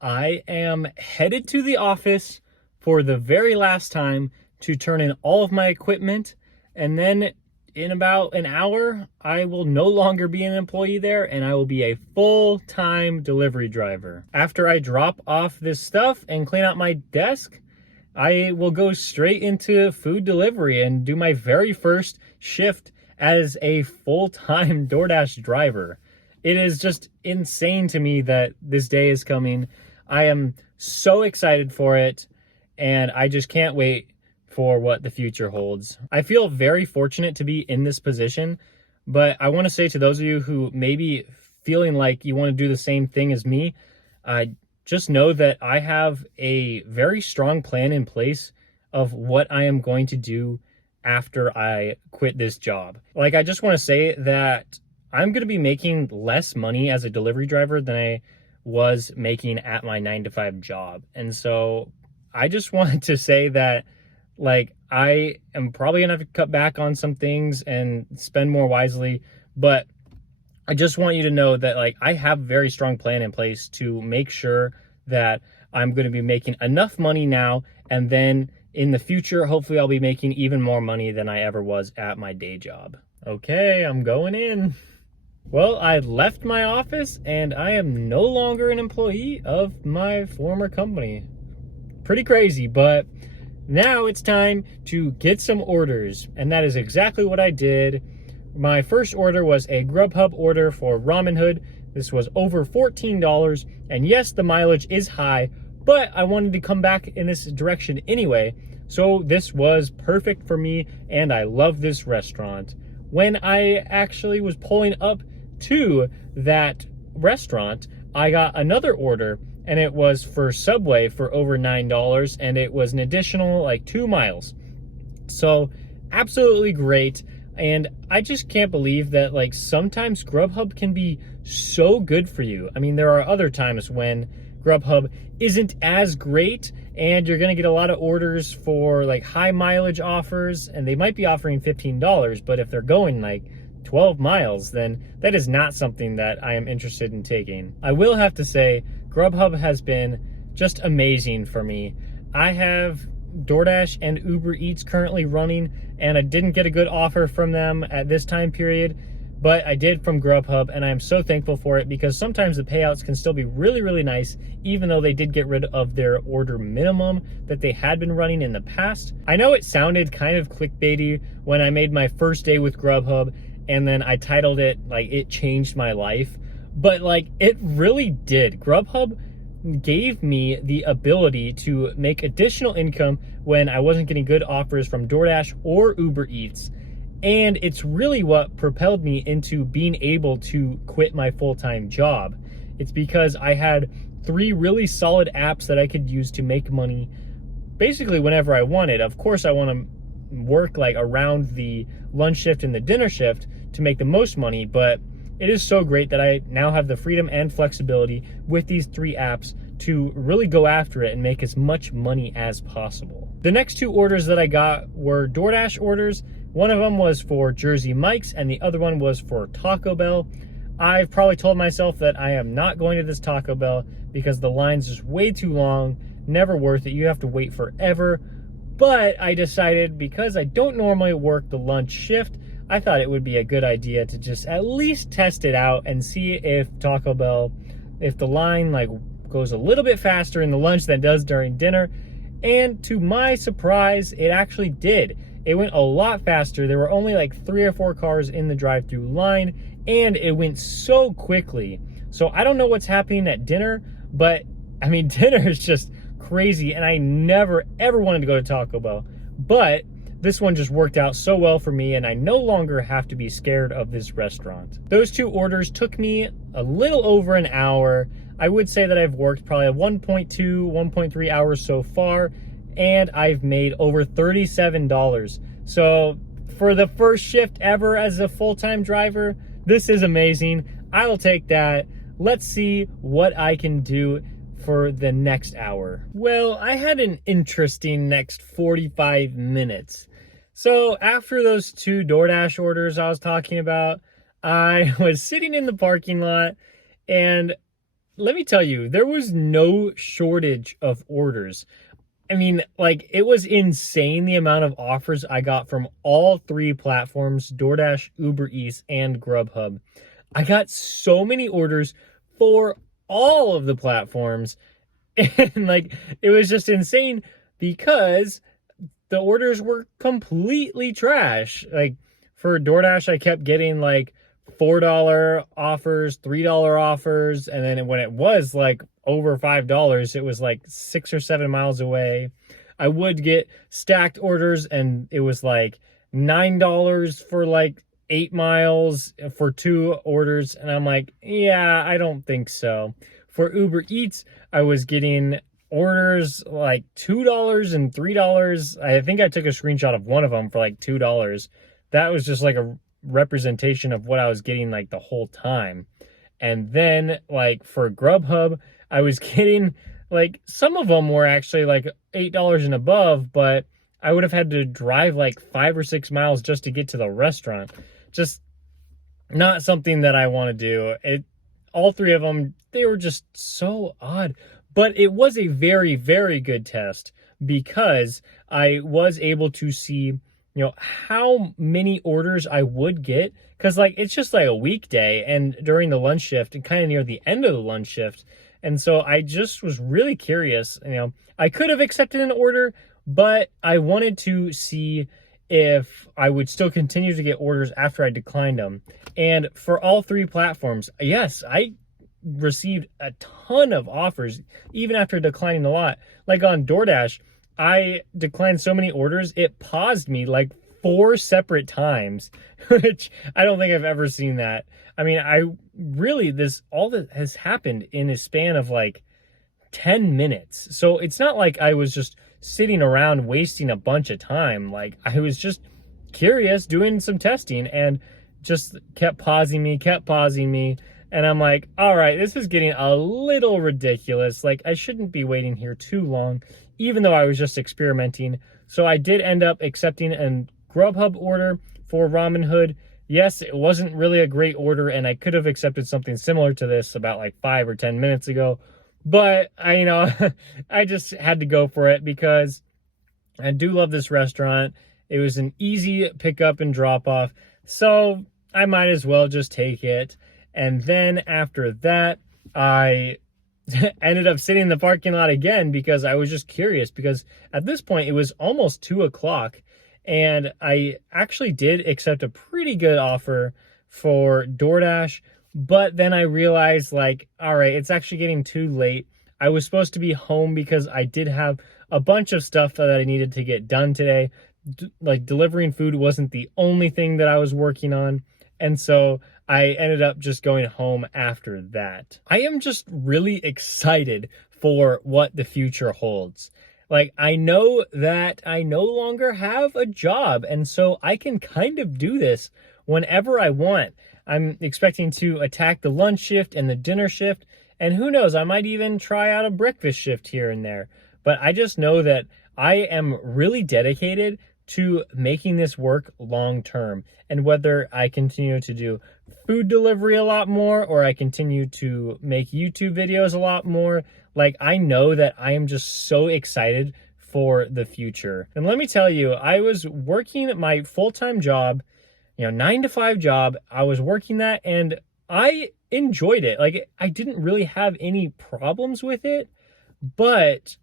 I am headed to the office for the very last time to turn in all of my equipment, and then in about an hour, I will no longer be an employee there and I will be a full-time delivery driver. After I drop off this stuff and clean out my desk, I will go straight into food delivery and do my very first shift as a full-time DoorDash driver. It is just insane to me that this day is coming. I am so excited for it, and I just can't wait for what the future holds. I feel very fortunate to be in this position, but I want to say to those of you who may be feeling like you want to do the same thing as me, just know that I have a very strong plan in place of what I am going to do after I quit this job. Like, I just want to say that I'm going to be making less money as a delivery driver than I was making at my 9-to-5 job. And so I just wanted to say that, like, I am probably going to have to cut back on some things and spend more wisely, but I just want you to know that, like, I have a very strong plan in place to make sure that I'm going to be making enough money now, and then in the future, hopefully I'll be making even more money than I ever was at my day job. Okay, I'm going in. Well, I left my office and I am no longer an employee of my former company. Pretty crazy, but now it's time to get some orders, and that is exactly what I did. My first order was a Grubhub order for Ramen Hood. This was over $14, and yes, the mileage is high, but I wanted to come back in this direction anyway, so this was perfect for me, and I love this restaurant. When I actually was pulling up to that restaurant, I got another order, and it was for Subway for over $9, and it was an additional like 2 miles. So absolutely great. And I just can't believe that, like, sometimes Grubhub can be so good for you. I mean, there are other times when Grubhub isn't as great, and you're going to get a lot of orders for like high mileage offers, and they might be offering $15, but if they're going like 12 miles, then that is not something that I am interested in taking. I will have to say, Grubhub has been just amazing for me. I have DoorDash and Ubereats currently running, and I didn't get a good offer from them at this time period, but I did from Grubhub, and I am so thankful for it because sometimes the payouts can still be really, really nice, even though they did get rid of their order minimum that they had been running in the past. I know it sounded kind of clickbaity when I made my first day with Grubhub, and then I titled it like "It Changed My Life," but like, it really did. Grubhub gave me the ability to make additional income when I wasn't getting good offers from DoorDash or Uber Eats. And it's really what propelled me into being able to quit my full-time job. It's because I had 3 really solid apps that I could use to make money basically whenever I wanted. Of course, I want to work like around the lunch shift and the dinner shift to make the most money, but it is so great that I now have the freedom and flexibility with these 3 apps to really go after it and make as much money as possible. The next 2 orders that I got were DoorDash orders. One of them was for Jersey Mike's and the other one was for Taco Bell. I've probably told myself that I am not going to this Taco Bell because the line's just way too long, never worth it. You have to wait forever. But I decided, because I don't normally work the lunch shift, I thought it would be a good idea to just at least test it out and see if Taco Bell, if the line like goes a little bit faster in the lunch than it does during dinner. And to my surprise, it actually did. It went a lot faster. There were only like 3 or 4 cars in the drive-through line, and it went so quickly. So I don't know what's happening at dinner, but I mean, dinner is just crazy, and I never ever wanted to go to Taco Bell. But this one just worked out so well for me, and I no longer have to be scared of this restaurant. Those 2 orders took me a little over an hour. I would say that I've worked probably 1.2, 1.3 hours so far, and I've made over $37. So for the first shift ever as a full-time driver, this is amazing. I'll take that. Let's see what I can do for the next hour. Well, I had an interesting next 45 minutes. So after those 2 DoorDash orders I was talking about, I was sitting in the parking lot, and let me tell you, there was no shortage of orders. I mean, like, it was insane the amount of offers I got from all three platforms, DoorDash, Ubereats, and Grubhub. I got so many orders for all of the platforms. And like, it was just insane because the orders were completely trash. Like, for DoorDash, I kept getting like $4 offers, $3 offers, and then when it was like over $5, it was like 6 or 7 miles away. I would get stacked orders and it was like $9 for like 8 miles for 2 orders, and I'm like, yeah, I don't think so. For Uber Eats, I was getting orders like $2 and $3. I think I took a screenshot of one of them for like $2. That was just like a representation of what I was getting like the whole time. And then like for Grubhub, I was getting like, some of them were actually like $8 and above, but I would have had to drive like 5 or 6 miles just to get to the restaurant. Just not something that I want to do. All three of them, they were just so odd. But it was a very, very good test because I was able to see, how many orders I would get. Because like, it's just like a weekday and during the lunch shift and kind of near the end of the lunch shift. And so I just was really curious. I could have accepted an order, but I wanted to see if I would still continue to get orders after I declined them. And for all three platforms, yes, I received a ton of offers, even after declining a lot. Like on DoorDash, I declined so many orders, it paused me like 4 separate times, which I don't think I've ever seen that. I mean, all that has happened in a span of like 10 minutes. So it's not like I was just sitting around wasting a bunch of time. Like, I was just curious, doing some testing, and just kept pausing me. And I'm like, all right, this is getting a little ridiculous. Like, I shouldn't be waiting here too long, even though I was just experimenting. So I did end up accepting a Grubhub order for Ramen Hood. Yes, it wasn't really a great order, and I could have accepted something similar to this about like 5 or 10 minutes ago. But I just had to go for it because I do love this restaurant. It was an easy pickup and drop off, so I might as well just take it. And then after that, I ended up sitting in the parking lot again because I was just curious, because at this point it was almost 2:00 and I actually did accept a pretty good offer for DoorDash. But then I realized, like, all right, it's actually getting too late. I was supposed to be home because I did have a bunch of stuff that I needed to get done today. Like, delivering food wasn't the only thing that I was working on. And so I ended up just going home after that. I am just really excited for what the future holds. Like, I know that I no longer have a job, and so I can kind of do this whenever I want. I'm expecting to attack the lunch shift and the dinner shift, and who knows, I might even try out a breakfast shift here and there. But I just know that I am really dedicated to making this work long term. And whether I continue to do food delivery a lot more, or I continue to make YouTube videos a lot more, like, I know that I am just so excited for the future. And let me tell you, I was working my full-time job, 9-to-5 job. I was working that and I enjoyed it. Like, I didn't really have any problems with it, but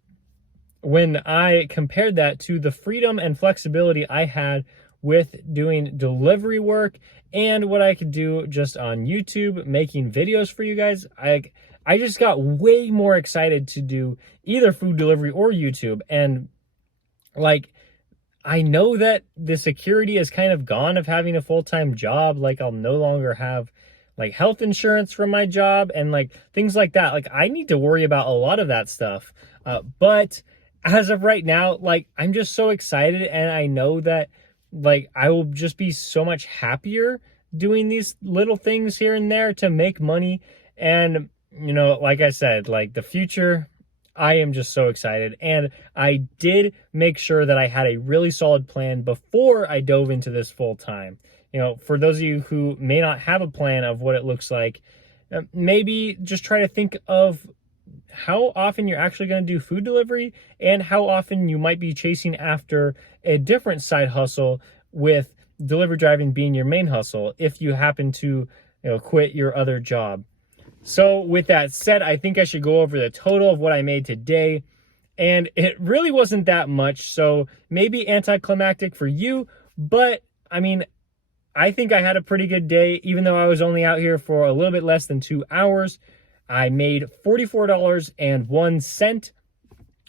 when I compared that to the freedom and flexibility I had with doing delivery work and what I could do just on YouTube, making videos for you guys, I just got way more excited to do either food delivery or YouTube. And like, I know that the security is kind of gone of having a full-time job. Like, I'll no longer have like health insurance from my job and like things like that. Like, I need to worry about a lot of that stuff. But as of right now, like, I'm just so excited, and I know that like I will just be so much happier doing these little things here and there to make money. And, like I said, like, the future, I am just so excited. And I did make sure that I had a really solid plan before I dove into this full time. For those of you who may not have a plan of what it looks like, maybe just try to think of how often you're actually going to do food delivery and how often you might be chasing after a different side hustle, with delivery driving being your main hustle if you happen to quit your other job. So with that said, I think I should go over the total of what I made today. And it really wasn't that much, so maybe anticlimactic for you, but I mean, I think I had a pretty good day. Even though I was only out here for a little bit less than 2 hours, I made $44.01.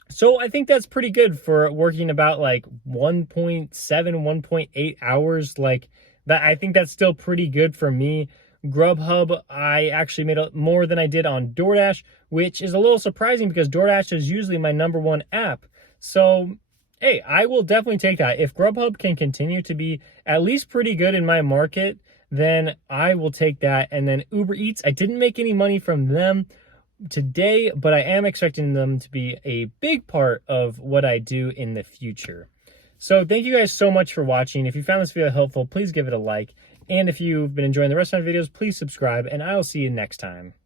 So I think that's pretty good for working about like 1.7, 1.8 hours. Like that, I think that's still pretty good for me. Grubhub, I actually made more than I did on DoorDash, which is a little surprising because DoorDash is usually my #1 app. So, hey, I will definitely take that. If Grubhub can continue to be at least pretty good in my market, then I will take that. And then Ubereats, I didn't make any money from them today, but I am expecting them to be a big part of what I do in the future. So thank you guys so much for watching. If you found this video helpful, please give it a like. And if you've been enjoying the rest of my videos, please subscribe, and I'll see you next time.